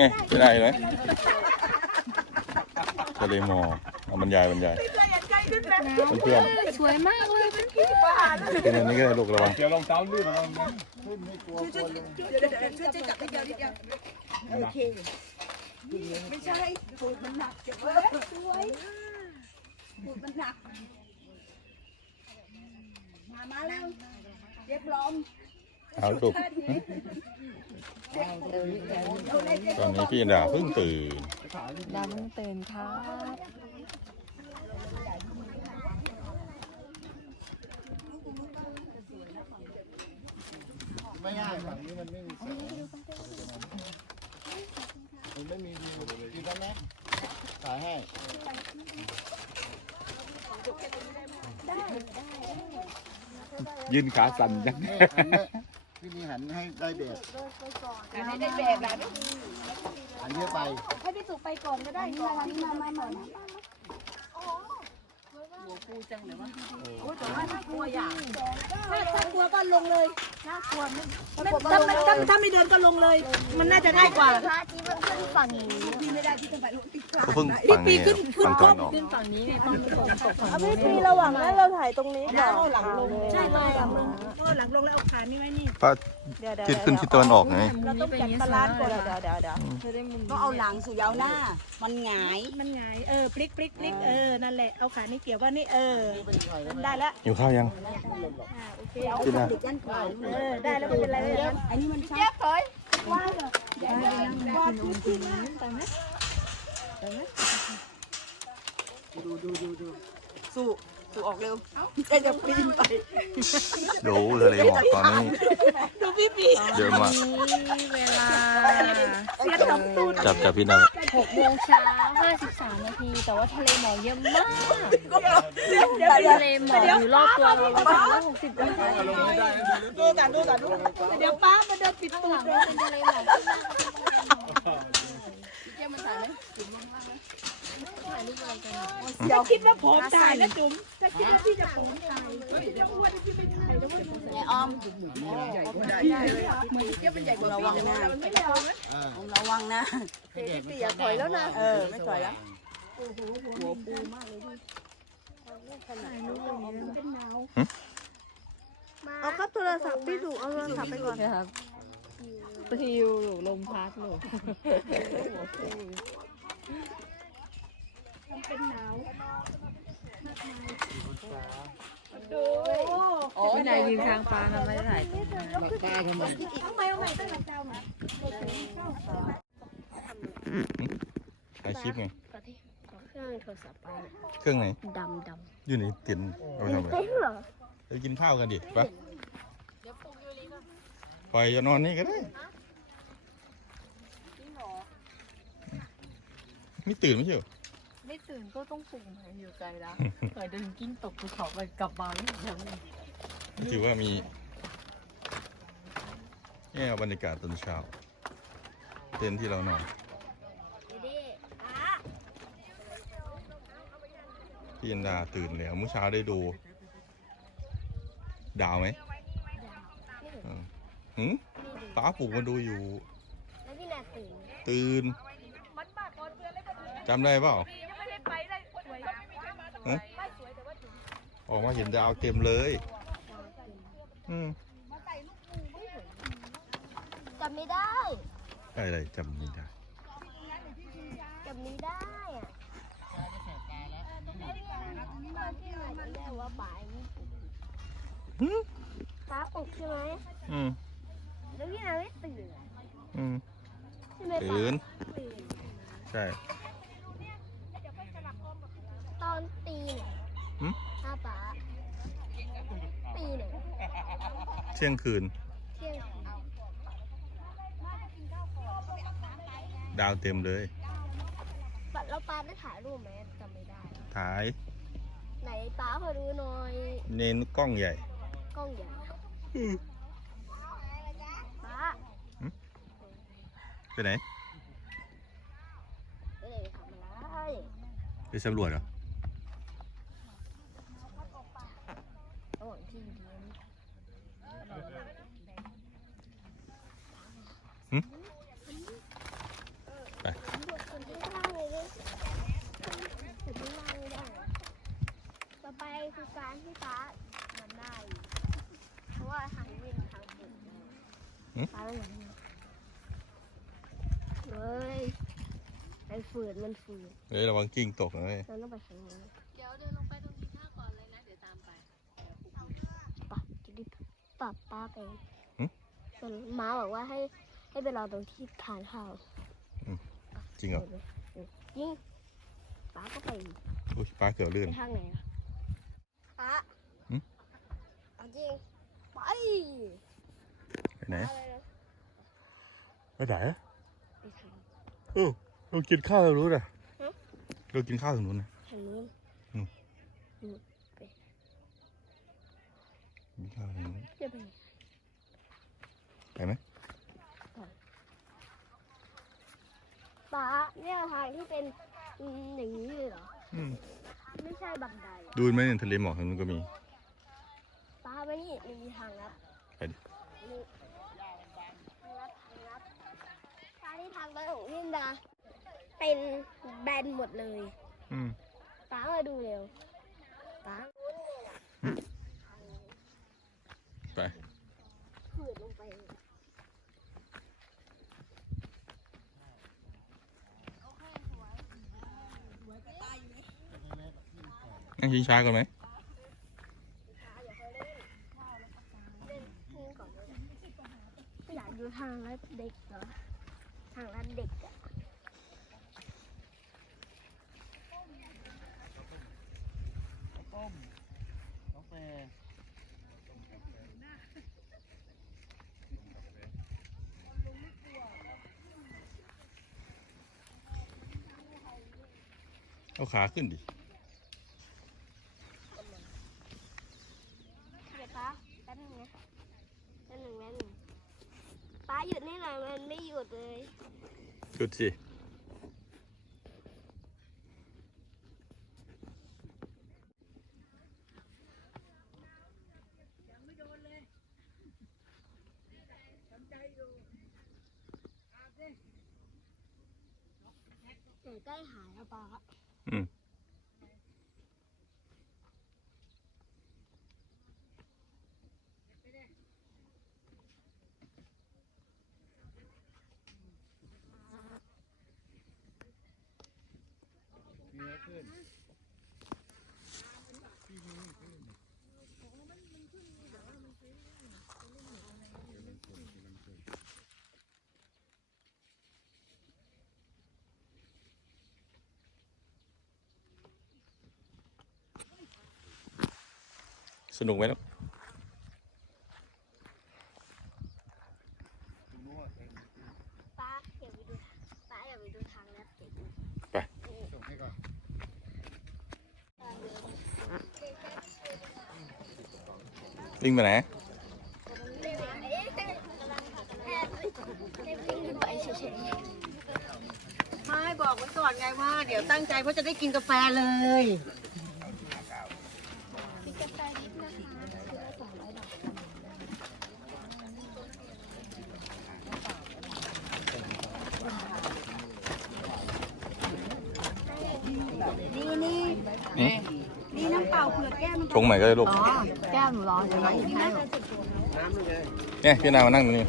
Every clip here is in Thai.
ไงไม่ได้ไหมทะเลหมอกบรรยายเพื่อนสวยมากเลยๆเป็นอันนี้ก็ได้ลูกระวังเดี๋ยวรองเท้าลื่นระวังนะช่วยจับไปเดียวนิดเดียวโอเคไม่ใช่ปูดมันหนักจังเลยสวยปูดมันหนักมาแล้วเรียบร้อยเอาลูกตอนนี้พี่ดาเพิ่งตื่นดาวมันตื่นครับไม่ง่ายฝั่งนี้มันไม่มีแสงมันไม่มีวิวกินได้ไหมขายให้ยืนขาสั่นจังพี่นี่หันให้ได้แบบให้ได้แบบแบบหันเยอะไปให้พี่สุไปก่อนก็ได้นี่วันนี้มาปูจังเลยวะโอ้แต่ว่าน่ากลัวอย่างถ้ากลัวก็ลงเลยน่ากลัวถ้าไม่เดินก็ลงเลยมันน่าจะง่ายกว่าพระที่มันขึ้นฝั่งนี้พี่ไม่ได้พี่ต้องไปลงติ๊กต๊อกเขาเพิ่งฝั่งนี้ฝั่งตอนออกขึ้นฝั่งนี้ไงต้องตกฝั่งนี้พี่ระหว่างนั้นเราถ่ายตรงนี้ก่อนหลังลงใช่เลยหลังลงก็หลังลงแล้วเอาขานี่ไว้นี่พระทิศขึ้นทิศตะวันออกไงเราต้องจัดตลาดก่อนเดี๋ยวต้องเอาหลังสู่ยาวหน้ามันหงายพลิกนั่นแหละเอาขานี่เกี่ยวว่านี่ได้แล้วอยู่ข้าวยังโอเคเอาขาดิยันก่อนได้แล้วไม่เป็นไรอันนี้มันชัดเลยว่าเหรอว่าทุกทีนะไปไหมดูสู้ออกเร็วจะปีนไปดูทะเลหมอกตอนนี้ดูพี่เยอะมากเวลาจับพี่นา6 โมงเช้า 53 นาทีแต่ว่าทะเลหมอกเยอะมากทะเลหมอกอยู่รอบตัวเรา360 องศาดูกันเดี๋ยวป้ามาเดินปิดตูดเลยเป็นทะเลหมอกเจ้ามันถ่ายไหมอย่าคิดว่าผอมตายนะจุ๋มถ้าคิดว่าพี่จะผอมตายจะอ้วนที่ไม่ตายแล้วไงอ้อมระวังนะระวังนะพี่อย่าถอยแล้วนะไม่ถอยแล้วหัวปูมากเลยเอาครับโทรศัพท์พี่ดูเอาโทรศัพท์ไปก่อนครับปลิวหนูลมพัดหนูเป็นหนาวพี่นายยืนข้างปลาทำไมถ่ายปลาทำไมเอาใหม่ตั้งแต่เจ้ามาถ่ายคลิปไงเครื่องโทรศัพท์ปลาเครื่องไหนดำอยู่ในเต็นท์เอาไปทำอะไรไปกินข้าวกันดิปะปล่อยจะนอนนี่ก็ได้ไม่ตื่นไม่ใช่เหรอไม่ตื่นก็ต้องปลุกมันอยู่ไกลแล้วเดินกิ้งตกภูเขาไปกลับบ้านแล้วถือว่ามีนี่บรรยากาศตอนเช้าเต็นท์ที่เรานอนพี่ยันดาตื่นแล้วเมื่อเช้าได้ดูดาวไหมป้าปลุกมาดูอยู่แล้วพี่นาตื่นจำได้เปล่าออกมาเห็นดาวเต็มเลยจำไม่ได้อะไรจำไม่ได้จำไม่ได้อะว่าป่ายฟ้าปลุกใช่ไหมแล้วพี่นาไม่ตื่นตื่นใช่ตอนตีป้าตีหนึ่งเที่ยงคืนดาวเต็มเลยแล้วป้าได้ถ่ายรูปไหมจำไม่ได้ถ่ายไหนป้าขอดูหน่อยเน้นกล้องใหญ่ป้าไปไหนทำอะไรไปสำรวจเหรอ คือการที่ฟ้ามันได้เพราะว่าทางวินทางบกฟ้าไม่เหมือนเฮ้ยไอ้ฝืนมันฝืน เฮ้ยระวังกิ้งตกนะเว้ย เราต้องไปทางนู้นเดี๋ยวเดินลงไปตรงที่ท่าก่อนเลยนะเดี๋ยวตามไปปักจะได้ปรับป้าไปส่วนม้าบอกว่าให้ไปรอตรงที่ทานข้าว จริงเหรอ ยิ่งป้าก็ไป อุ้ยป้าเกือบลื่น ไปทางไหนอะป้าเอาจริงไป ไปไหน อะไรนะ ไปไหน ไปทาง เรากินข้าวตรงนู้นนะเรากินข้าวตรงนู้นนะ ทางนู้น กินข้าวตรงนู้น เดี๋ยวไป ไปไหม ป้าเนี่ยทางที่เป็นอย่างนี้เลยเหรอ ไม่ใช่บันได ดูไหมเนี่ยทะเลหมอกทางนู้นก็มี ป้าไปนี่มันมีทางลัด ไปดิ นี่ทางลัดป้าที่ทางไปของพี่ดาเป็นแบนหมดเลยป้ามาดูเร็วป้า ไป ขืดลงไป นั่งชิงช้ากันไหม ไม่อยากดูทางลัดเด็กเหรอทางลัดเด็กอะ ต้มกาแฟ เอาขาขึ้นดิ เดี๋ยวป้าแป๊บนึงนะแป๊บนึงป้าหยุดนี่หน่อยมันไม่หยุดเลย ขึ้นสิ ใกล้หายแล้วป้า มีอะไรขึ้น สนุกไหมลูก ป้าอย่าไปดูป้าอย่าไปดูทางแล้วติด ส่งให้ก่อน ลิงไปไหน ไปเฉย ไม่บอกไว้ก่อนไงว่า เดี๋ยวตั้งใจว่าจะได้กินกาแฟเลย ๆมีกาแฟนิดนะคะคือละ200 บาท นี่น้ำเปล่าเผื่อแก้ม ชงใหม่ก็ได้ลูก แก้วหนูร้อนอย่างไรอีกให้ เนี่ยพี่นามานั่งตรงนี้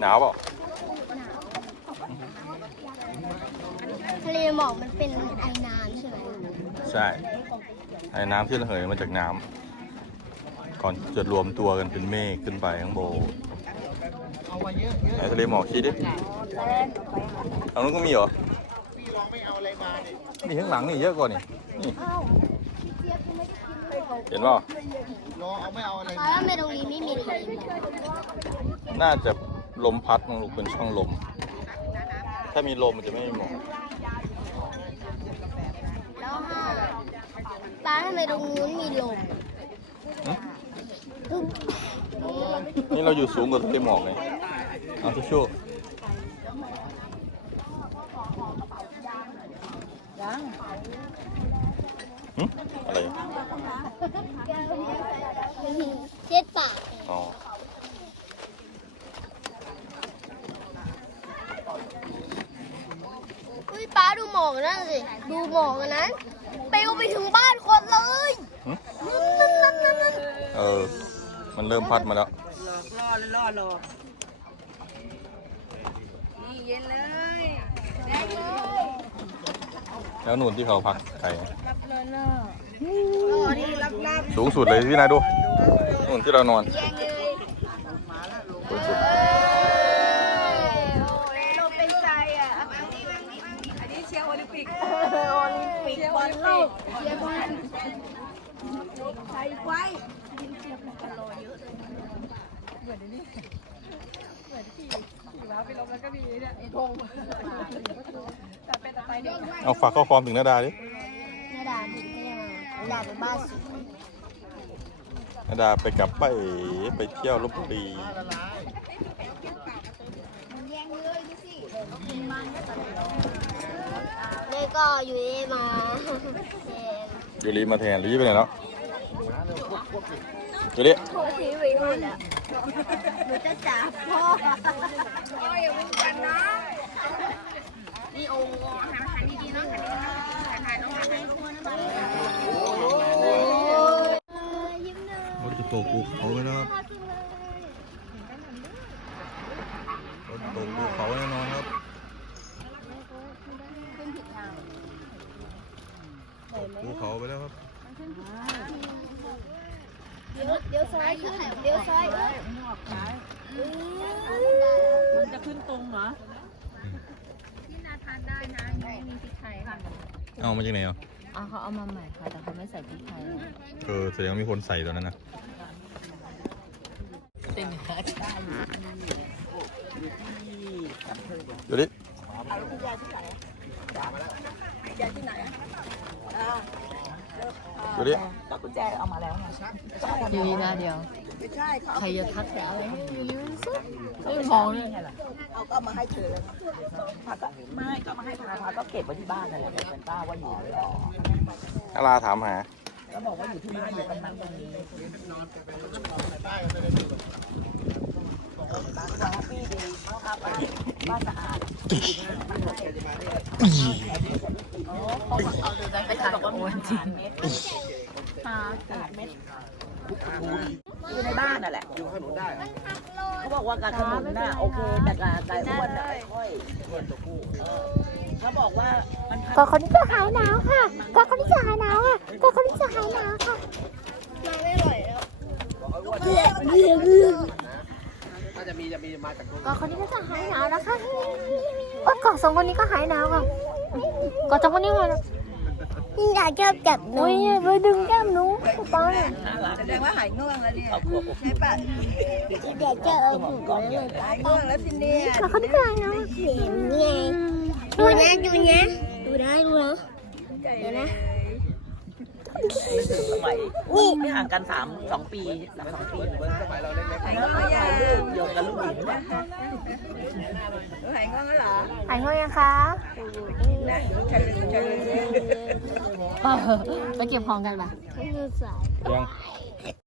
หนาวเปล่า ทะเลหมอกมันเป็นไอน้ำใช่ไหม ใช่ไอ้น้ำที่ระเหยมาจากน้ำก่อนจะรวมตัวกันเป็นเมฆขึ้นไปข้างบนไอ้ทะเลหมอกชี้ดิทางนู้นก็มีเหรอ พี่ลองไม่เอาอะไรมาดิ นี่ข้างหลังนี่เยอะกว่านี่เห็นเปล่า ลองเอาไม่เอาอะไร เพราะว่าในตรงนี้ไม่มีทะเลหมอก น่าจะลมพัดมั้งลูกเป็นช่องลม เ ถ้ามีลมมันจะไม่มีหมอก แล้วป้าทำไมตรงนู้นมีลม นี่เราอยู่สูงกว่าทะเลหมอกเลยเอาทิชชู่ ยัง หึอะไร เช็ดปาก อ๋อ อุ้ยป้าดูหมอกนั่นสิ ดูหมอกอันนั้นไปเอาไปถึงบ้านคนเลย หึ นั่น มันเริ่มพัดมาแล้ว รอนี่เย็นเลย แล้วนู่นที่เขาพักไก่ นี่รับ สูงสุดเลยพี่นายดูนู่นที่เรานอนสูงสุด เราเป็นใจอ่ะอันนี้เชียร์โอลิมปิกบอลโลกเชียร์บอลใส่ไว้เอาฝากข้อความถึงนาดาดิ นาดาถึงไม่ได้มานาดาไปบ้านสวน นาดาไปกลับไปเที่ยวลพบุรี นี่ก็อยู่นี่มา ยูรีมาแทนหรือไปไหนแล้วยูรี โทษทีไปนู่นอ่ะหนูจะจับพ่ออย่าพึ่งกันนะนี่โอ้หันดีๆนะหันน้องหันให้คนนะยิ้มเลย รถจะตกภูเขาเลยนะครับรถตกภูเขาแน่นอนครับตกภูเขาไปแล้วครับ เดี๋ยวซ้ายขึ้นเดี๋ยวซ้ายมันจะขึ้นตรงเหรอ เอามาจากไหนอ่ะ เขาเอามาใหม่ค่ะ แต่เขาไม่ใส่พริกไทย แสดงว่ามีคนใส่ตัวนั้นนะ เป็นเนื้อใช่ ยูริยูริ ก็กุญแจเอามาแล้วไง อยู่นี่นะเดียว ไม่ใช่เขา ใครจะทักแต่อะไรให้ยืนซุไม่มองเลย เอาก็มาให้เธอแล้วพาก็ไม่ก็มาให้พาก็เก็บไว้ที่บ้านนั่นแหละเป็นป้าว่าอยู่เลย อาลาถามหา แล้วบอกว่าอยู่ที่บ้านอยู่ตรงนั้นตรงนี้บ้านพี่ดีเขาครับบ้านสะอาดเอาดูได้ไปทานกับโอนจริง อยู่ในบ้านนั่นแหละเขาบอกว่าการขนุนน่ะโอเคแต่การไก่อ้วนน่ะไม่ค่อยเขาบอกว่ามัน ก็คนที่จะหายหนาวค่ะก็คนที่จะหายหนาวค่ะก็คนที่จะหายหนาวค่ะมาไม่ไหวแล้วก็คนนี้ก็จะหายหนาวนะคะก็เกาะสองคนนี้ก็หายหนาวค่ะเกาะสองคนนี้มาแล้วอยากจับหนูไปดึงแก้มหนูป้า แสดงว่าหายง่วงแล้วเนี่ยใช่ปะ อยากจะเอาหนูก่อนเลย หายง่วงแล้วสิเนี่ย ก็คนที่จะหายหนาวเห็นไงดูนะดูนะดูนะดูนะเดี๋ยวนะ สมัยนี่ห่างกัน2 ปี2 ปีหายง่วงยังโยกกับลูกหญิงหายง่วงแล้วเหรอ หายง่วงยังคะ ไปเก็บของกันปะ ไม่รู้สาย ยัง